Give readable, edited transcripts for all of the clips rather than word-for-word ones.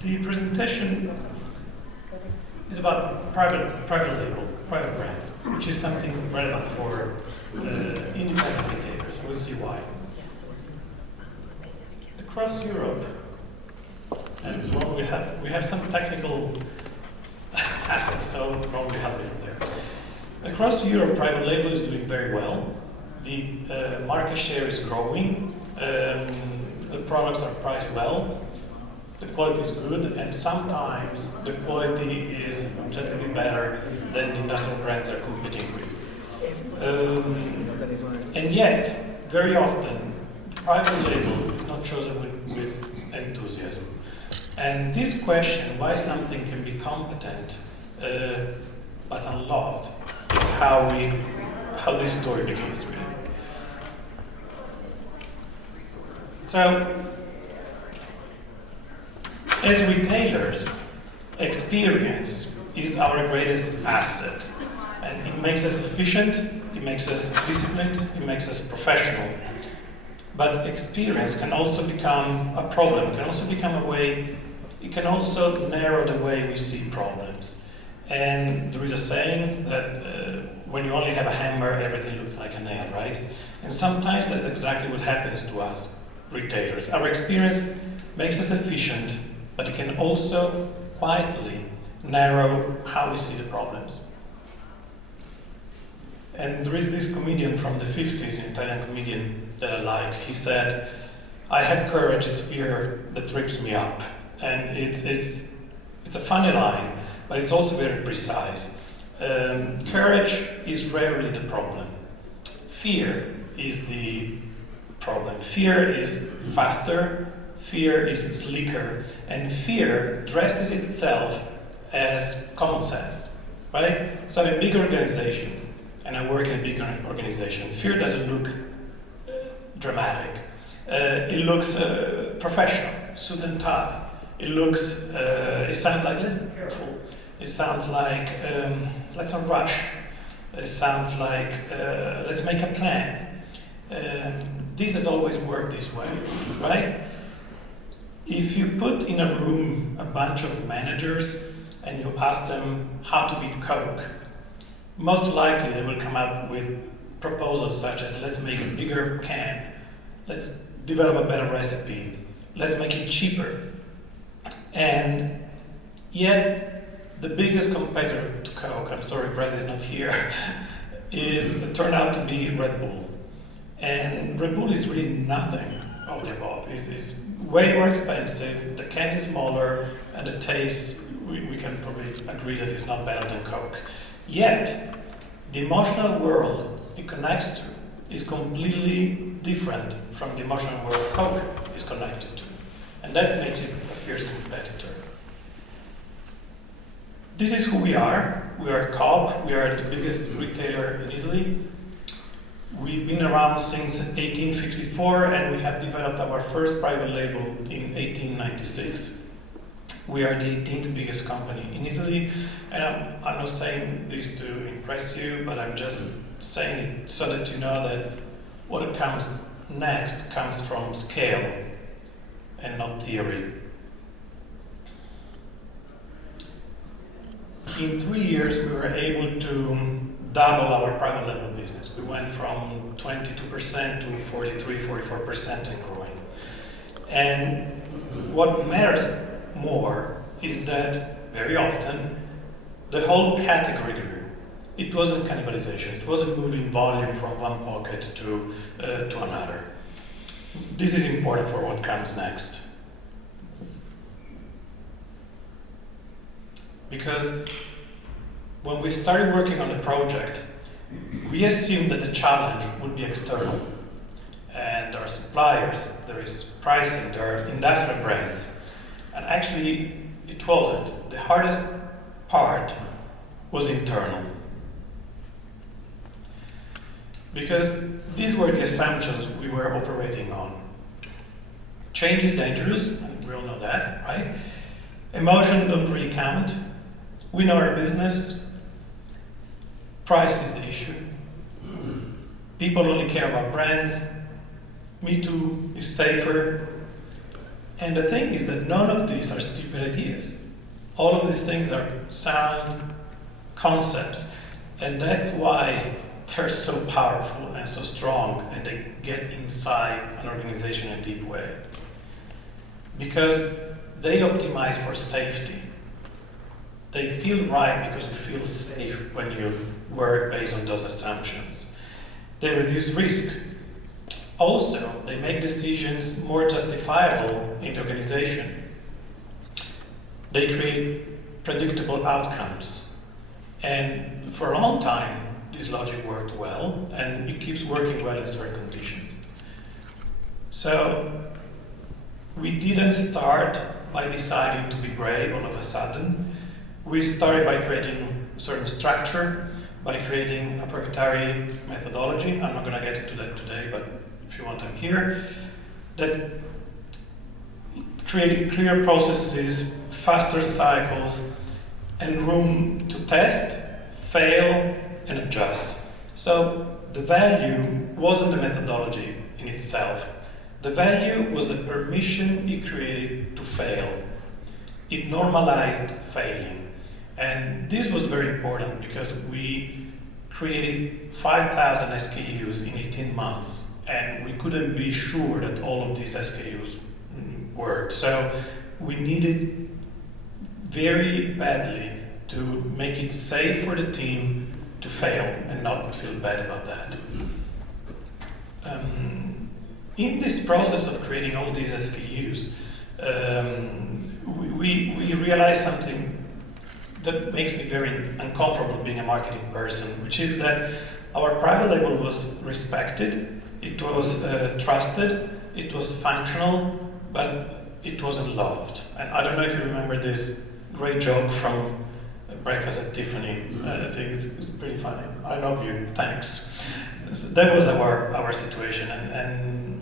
The presentation is about private label, private brands, which is something relevant for independent retailers. We'll see why. Across Europe, and well, we have some technical assets, so probably help me from there. Across Europe, private label is doing very well. The market share is growing. The products are priced well. The quality is good, and sometimes the quality is objectively better than the industrial brands are competing with. And yet, very often, private label is not chosen with enthusiasm. And this question, why something can be competent but unloved, is how this story begins, really. So, as retailers, experience is our greatest asset, and it makes us efficient, it makes us disciplined, it makes us professional. But experience can also become a problem, can also become a way, it can also narrow the way we see problems. And there is a saying that when you only have a hammer, everything looks like a nail, right? And sometimes that's exactly what happens to us, retailers. Our experience makes us efficient, but it can also quietly narrow how we see the problems. And there is this comedian from the 50s, an Italian comedian that I like. He said, "I have courage, it's fear that trips me up." And it's a funny line, but it's also very precise. Courage is rarely the problem. Fear is the problem. Fear is faster, fear is slicker, and fear dresses itself as common sense, right? So in big organizations, and I work in a big organization, fear doesn't look dramatic. It looks professional, suit and tie. It sounds like, let's be careful. It sounds like, let's not rush. It sounds like, let's make a plan. This has always worked this way, right? If you put in a room a bunch of managers and you ask them how to beat Coke, most likely they will come up with proposals such as, let's make a bigger can, let's develop a better recipe, let's make it cheaper. And yet, the biggest competitor to Coke, I'm sorry Brad is not here, turned out to be Red Bull. And Red Bull is really nothing of the above. It's way more expensive, the can is smaller, and the taste, we can probably agree that it's not better than Coke. Yet, the emotional world it connects to is completely different from the emotional world Coke is connected to. And that makes it a fierce competitor. This is who we are. We are Coop. We are the biggest retailer in Italy. We've been around since 1854, and we have developed our first private label in 1896. We are the 18th biggest company in Italy, and I'm not saying this to impress you, but I'm just saying it so that you know that what comes next comes from scale and not theory. In 3 years, we were able to double our private label business. We went from 22% to 43-44% and growing. And what matters more is that very often the whole category grew. It wasn't cannibalization. It wasn't moving volume from one pocket to another. This is important for what comes next. Because when we started working on the project, we assumed that the challenge would be external. And there are suppliers, there is pricing, there are industrial brands. And actually, it wasn't. The hardest part was internal. Because these were the assumptions we were operating on. Change is dangerous, and we all know that, right? Emotions don't really count. We know our business. Price is the issue. People only care about brands. Me Too is safer. And the thing is that none of these are stupid ideas. All of these things are sound concepts. And that's why they're so powerful and so strong, and they get inside an organization in a deep way. Because they optimize for safety. They feel right because you feel safe when you work based on those assumptions. They reduce risk. Also, they make decisions more justifiable in the organization. They create predictable outcomes. And for a long time, this logic worked well, and it keeps working well in certain conditions. So, we didn't start by deciding to be brave all of a sudden. We started by creating a certain structure, by creating a proprietary methodology. I'm not going to get into that today, but if you want, I'm here. That created clear processes, faster cycles, and room to test, fail, and adjust. So the value wasn't the methodology in itself. The value was the permission it created to fail. It normalized failing. And this was very important because we created 5,000 SKUs in 18 months, and we couldn't be sure that all of these SKUs worked. So we needed very badly to make it safe for the team to fail and not feel bad about that. In this process of creating all these SKUs, we realized something that makes me very uncomfortable being a marketing person, which is that our private label was respected, it was trusted, it was functional, but it wasn't loved. And I don't know if you remember this great joke from Breakfast at Tiffany. I think it's pretty funny. I love you, thanks. So that was our situation. And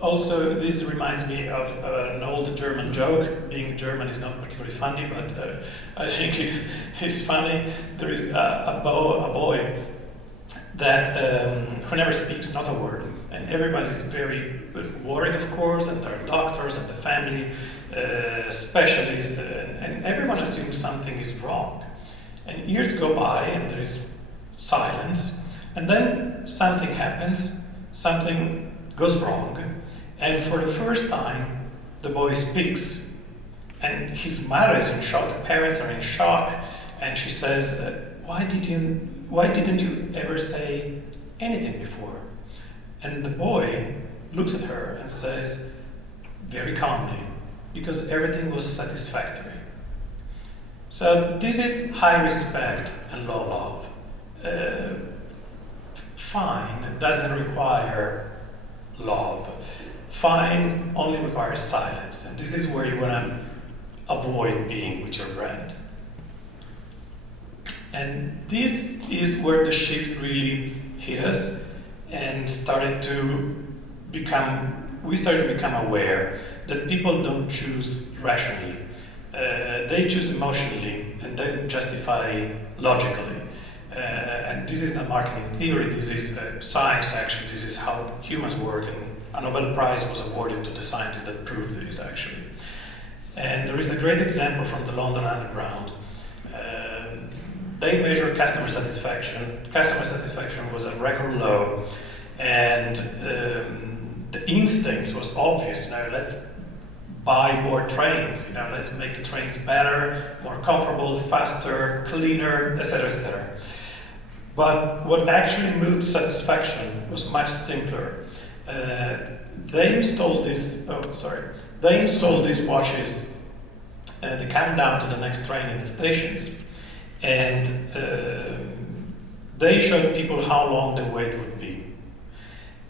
also, this reminds me of an old German joke. Being German is not particularly funny, but I think it's funny. There is a boy that who never speaks not a word, and everybody's very worried, of course, and there are doctors and the family specialists, and everyone assumes something is wrong. And years go by, and there is silence, and then something happens, something goes wrong, and for the first time, the boy speaks, and his mother is in shock, the parents are in shock, and she says, why didn't you ever say anything before? And the boy looks at her and says, very calmly, because everything was satisfactory. So this is high respect and low love. Fine doesn't require love. Fine only requires silence, and this is where you want to avoid being with your brand. And this is where the shift really hit us and we started to become aware that people don't choose rationally. They choose emotionally and then justify logically. And this is not marketing theory, this is science actually, this is how humans work, and a Nobel Prize was awarded to the scientists that proved this actually. And there is a great example from the London Underground. They measure customer satisfaction. Customer satisfaction was at record low, and the instinct was obvious. Let's buy more trains. Let's make the trains better, more comfortable, faster, cleaner, etc., etc. But what actually moved satisfaction was much simpler. They installed these watches. They come down to the next train in the stations, and they showed people how long the wait would be.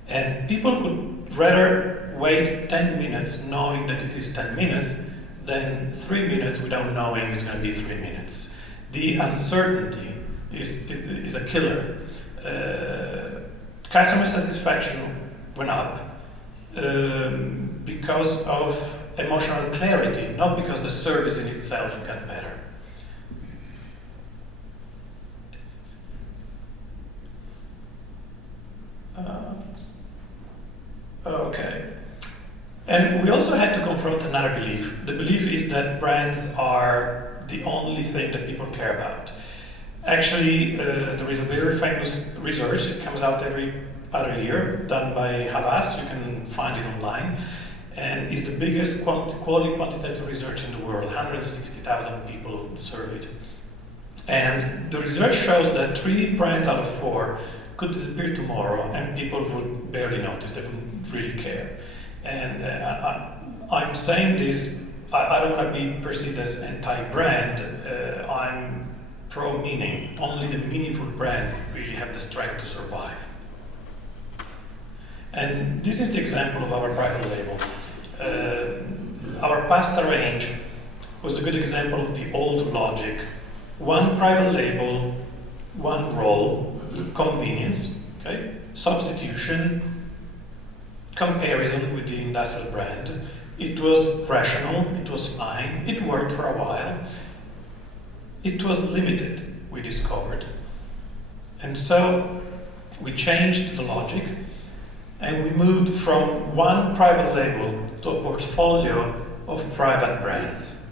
And people would rather wait 10 minutes knowing that it is 10 minutes than 3 minutes without knowing it's going to be 3 minutes. The uncertainty is a killer. Customer satisfaction went up because of emotional clarity, not because the service in itself got better. Okay. And we also had to confront another belief. The belief is that brands are the only thing that people care about. Actually, there is a very famous research, it comes out every other year, done by Havas, you can find it online, and is the biggest quantitative research in the world, 160,000 people surveyed. And the research shows that 3 brands out of 4 could disappear tomorrow and people would barely notice, they wouldn't really care. And I'm saying this, I don't want to be perceived as anti-brand, I'm pro-meaning. Only the meaningful brands really have the strength to survive. And this is the example of our private label. Our pasta range was a good example of the old logic. One private label, one role, convenience, okay? Substitution, comparison with the industrial brand. It was rational, it was fine, it worked for a while. It was limited, we discovered. And so we changed the logic and we moved from one private label to a portfolio of private brands.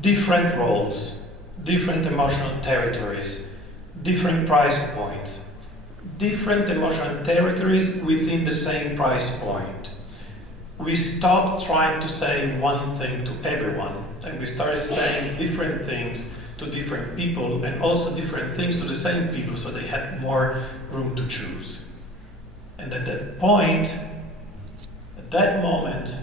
Different roles, different emotional territories, different price points, different emotional territories within the same price point. We stopped trying to say one thing to everyone, and we started saying different things to different people, and also different things to the same people, so they had more room to choose. And at that point, at that moment,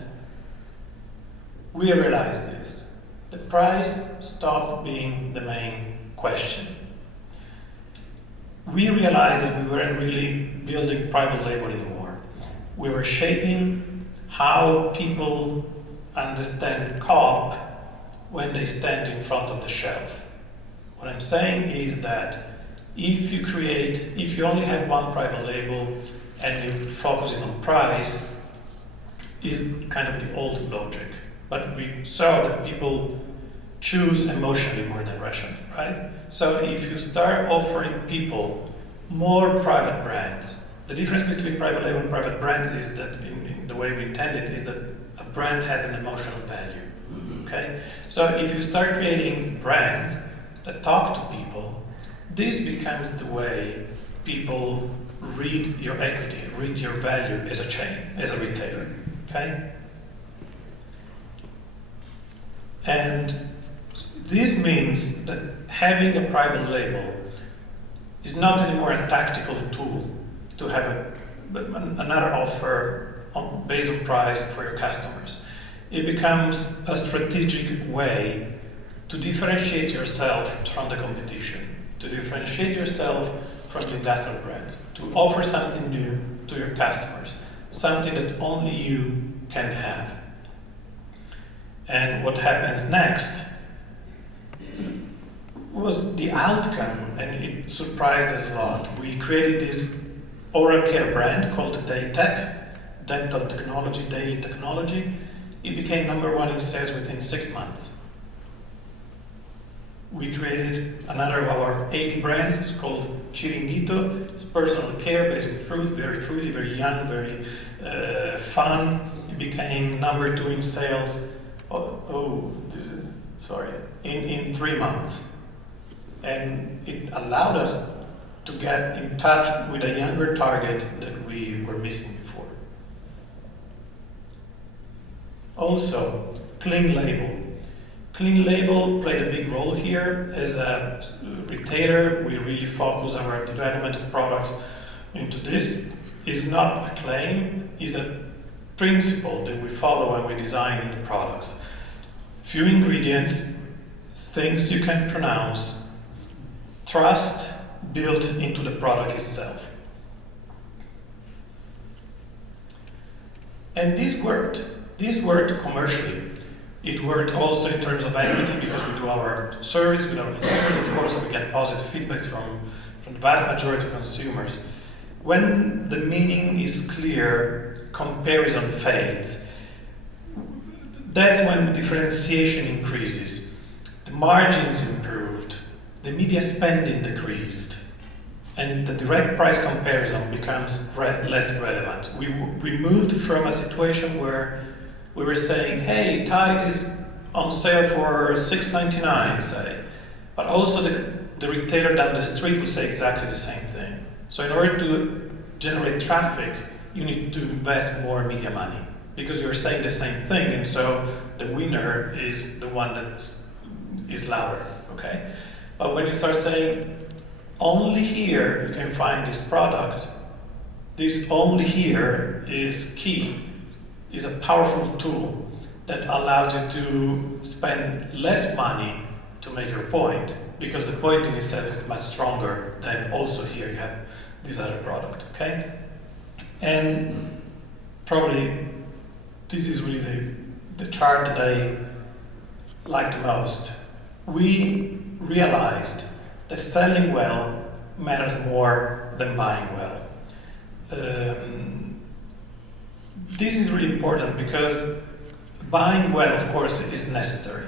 we realized this. The price stopped being the main question. We realized that we weren't really building private label anymore. We were shaping how people understand co-op when they stand in front of the shelf. What I'm saying is that if you only have one private label and you focus it on price, is kind of the old logic. But we saw that people choose emotionally more than rationally, right? So if you start offering people more private brands, the difference between private label and private brands is that in the way we intend it is that a brand has an emotional value, okay? So if you start creating brands that talk to people, this becomes the way people read your equity, read your value as a chain, as a retailer, okay? And this means that having a private label is not anymore a tactical tool to have another offer based on price for your customers. It becomes a strategic way to differentiate yourself from the competition, to differentiate yourself from the industrial brands, to offer something new to your customers, something that only you can have. And what happens next was the outcome, and it surprised us a lot. We created this oral care brand called Daytech, dental technology, daily technology. It became #1 in sales within 6 months. We created another of our 80 brands. It's called Chiringuito. It's personal care based on fruit, very fruity, very young, very fun. It became #2 in sales. In 3 months. And it allowed us to get in touch with a younger target that we were missing before. Also, Clean Label. Clean Label played a big role here. As a retailer, we really focus our development of products into this. It's not a claim, it's a principle that we follow when we design the products. Few ingredients, things you can pronounce, trust built into the product itself. And this worked. This worked commercially. It worked also in terms of equity because we do our service with our consumers, of course, and we get positive feedbacks from the vast majority of consumers. When the meaning is clear, comparison fades. That's when differentiation increases. The margins improved. The media spending decreased. and the direct price comparison becomes less relevant. We moved from a situation where we were saying, hey, Tide is on sale for $6.99, say, but also the retailer down the street will say exactly the same thing. So in order to generate traffic, you need to invest more media money because you're saying the same thing, and so the winner is the one that is louder, okay? But when you start saying, only here you can find this product, this only here is key, is a powerful tool that allows you to spend less money to make your point, because the point in itself is much stronger than also here you have this other product, okay? And probably this is really the chart that I like the most. We realized that selling well matters more than buying well. This is really important because buying well, of course, is necessary.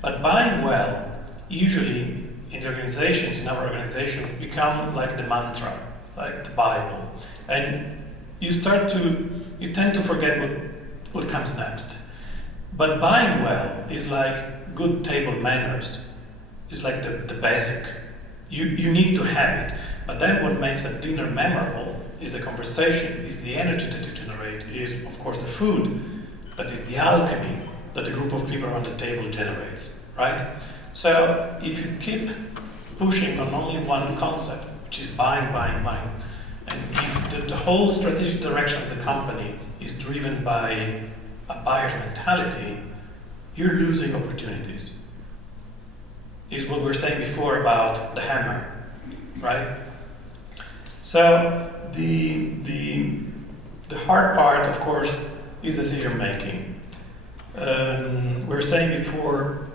But buying well, usually in the organizations, in our organizations, become like the mantra, like the Bible. And you tend to forget what comes next. But buying well is like good table manners. It's like the basic. You need to have it. But then what makes a dinner memorable is the conversation, is the energy that you generate, is of course the food, but it's the alchemy that the group of people around the table generates, right? So if you keep pushing on only one concept, which is buying, and if the whole strategic direction of the company is driven by a buyer's mentality, you're losing opportunities. Is what we were saying before about the hammer, right? So the hard part, of course, is decision making. We were saying before,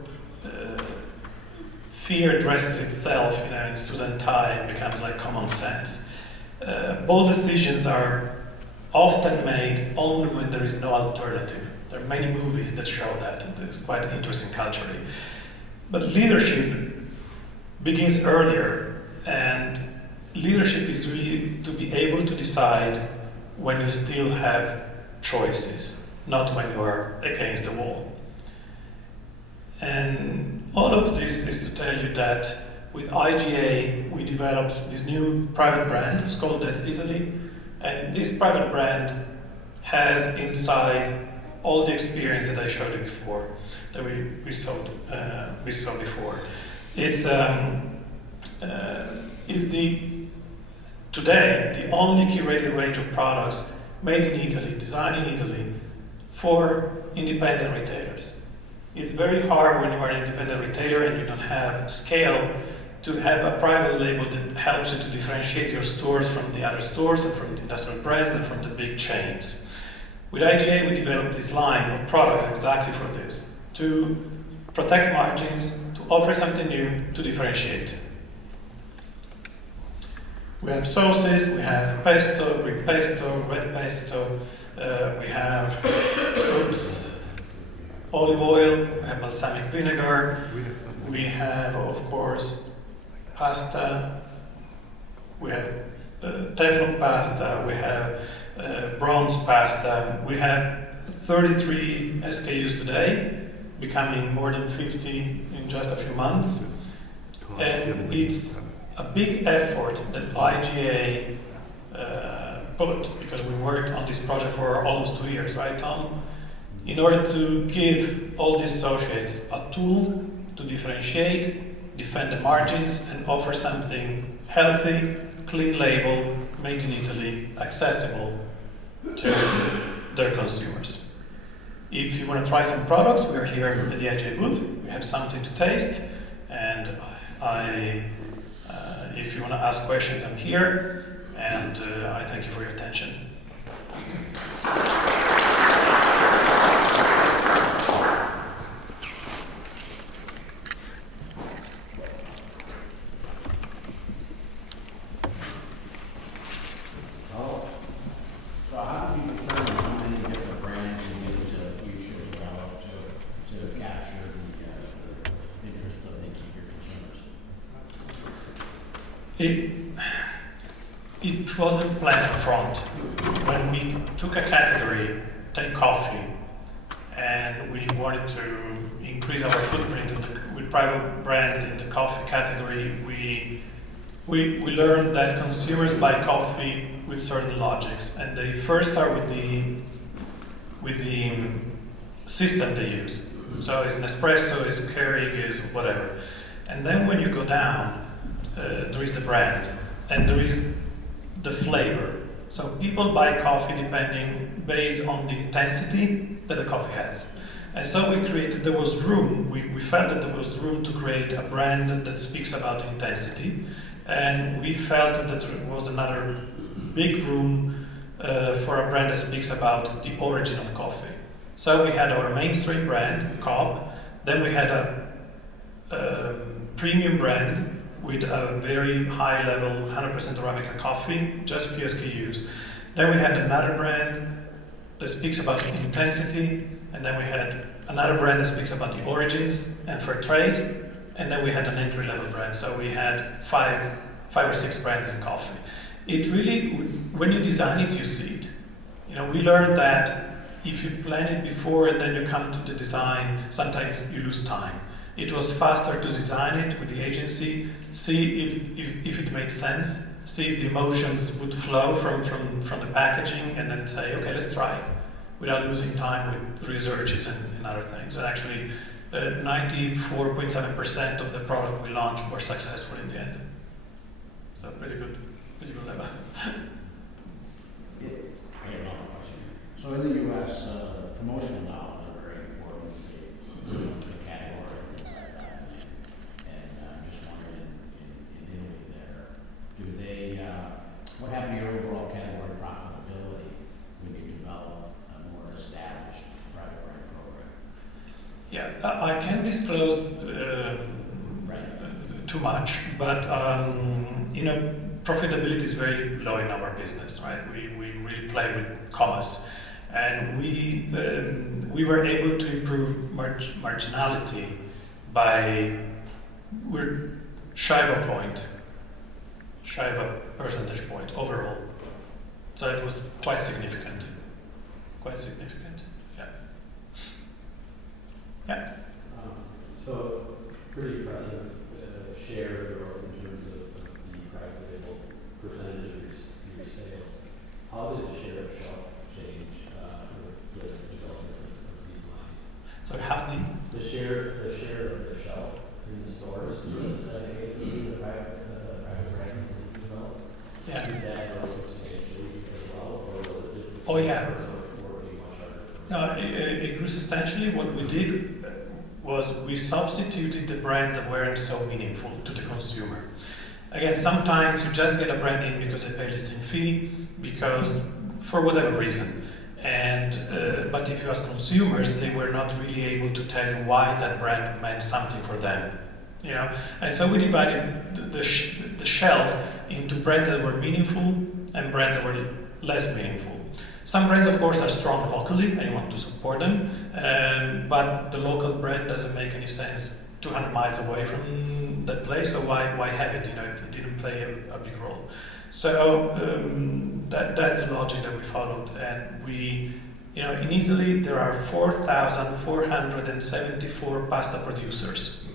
fear addresses itself in student time and becomes like common sense. Bold decisions are often made only when there is no alternative. There are many movies that show that, and it's quite interesting culturally. But leadership begins earlier, and leadership is really to be able to decide when you still have choices, not when you are against the wall. And all of this is to tell you that with IGA we developed this new private brand. It's called That's Italy, and this private brand has inside all the experience that I showed you before, that we saw before. It's today the only curated range of products made in Italy, designed in Italy, for independent retailers. It's very hard when you are an independent retailer and you don't have scale to have a private label that helps you to differentiate your stores from the other stores and from the industrial brands and from the big chains. With IGA, we developed this line of products exactly for this, to protect margins, to offer something new, to differentiate. We have sauces, we have pesto, green pesto, red pesto, we have olive oil, we have balsamic vinegar, we have, of course, pasta, we have Teflon pasta, we have bronze pasta. We have 33 SKUs today, becoming more than 50 in just a few months. And it's a big effort that IGA put, because we worked on this project for almost 2 years, right, Tom? In order to give all these associates a tool to differentiate, defend the margins, and offer something healthy, clean label, made in Italy, accessible to their consumers. If you want to try some products, we are here at the IGA booth. We have something to taste, and if you want to ask questions, I'm here, and I thank you for your attention. it wasn't planned up front. When we took a category, take coffee, and we wanted to increase our footprint with private brands in the coffee category, we learned that consumers buy coffee with certain logics, and they first start with the system they use. So it's Nespresso, it's Keurig, is whatever. And then when you go down, there is the brand, and there is the flavor. So people buy coffee based on the intensity that the coffee has. And so there was room, we felt that there was room to create a brand that speaks about intensity. And we felt that there was another big room for a brand that speaks about the origin of coffee. So we had our mainstream brand, Cobb. Then we had a premium brand with a very high level 100% Arabica coffee, just PSKUs. Then we had another brand that speaks about intensity, and then we had another brand that speaks about the origins and fair trade, and then we had an entry-level brand. So we had five or six brands in coffee. It really, when you design it, you see it. We learned that if you plan it before and then you come to the design, sometimes you lose time. It was faster to design it with the agency, see if it made sense, see if the emotions would flow from the packaging, and then say, okay, let's try it, without losing time with researches and other things. And actually, 94.7% of the product we launched were successful in the end. So pretty good level. So in the U.S., promotional dollars are very important to the category and things like that. And I'm just wondering, in Italy there, what happened to your overall category profitability when you develop a more established private brand program? Yeah, I can't disclose too much, but profitability is very low in our business, right? We really play with commas. And we were able to improve marginality we're shy of a percentage point overall. So it was quite significant. Yeah. Yeah. So pretty impressive share growth in terms of the private label percentage of your sales. How did the share of shelf change with the development of these lines? So how the share of the shelf in the stores the private brands that you developed? Yeah. Did that grow substantially as well, or was it just Oh yeah. working much harder? No, it grew substantially. What we did was we substituted the brands that weren't so meaningful to the consumer. Again, sometimes you just get a brand in because they pay listing fee, because for whatever reason. And but if you ask consumers, they were not really able to tell you why that brand meant something for them. And so we divided the shelf into brands that were meaningful and brands that were less meaningful. Some brands, of course, are strong locally, and you want to support them, but the local brand doesn't make any sense 200 miles away from that place, so why have it? It didn't play a big role. So that's the logic that we followed, and we, in Italy there are 4,474 pasta producers.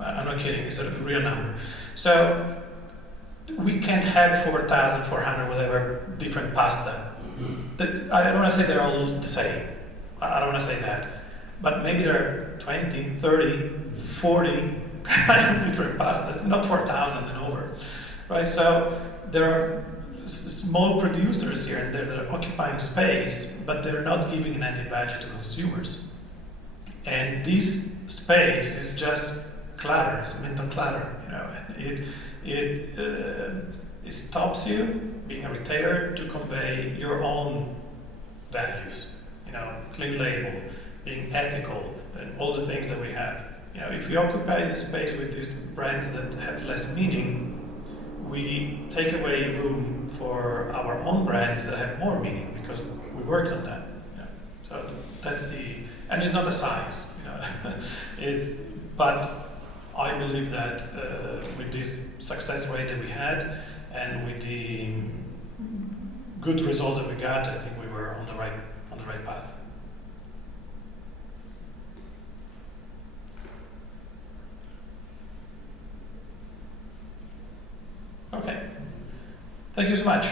I'm not kidding; it's a real number. So we can't have 4,400 whatever different pasta. I don't want to say they're all the same. I don't want to say that. But maybe there are 20, 30, 40 different pastas, not 4,000 and over. Right? So there are small producers here and there that are occupying space, but they're not giving an added value to consumers. And this space is just clutter, it's mental clutter, and it stops you, being a retailer, to convey your own values, clean label, being ethical, and all the things that we have. If we occupy the space with these brands that have less meaning, we take away room for our own brands that have more meaning, because we worked on that. So that's and it's not a science, but I believe that with this success rate that we had, and with the good results that we got, I think we were on the right path. Okay. Thank you so much.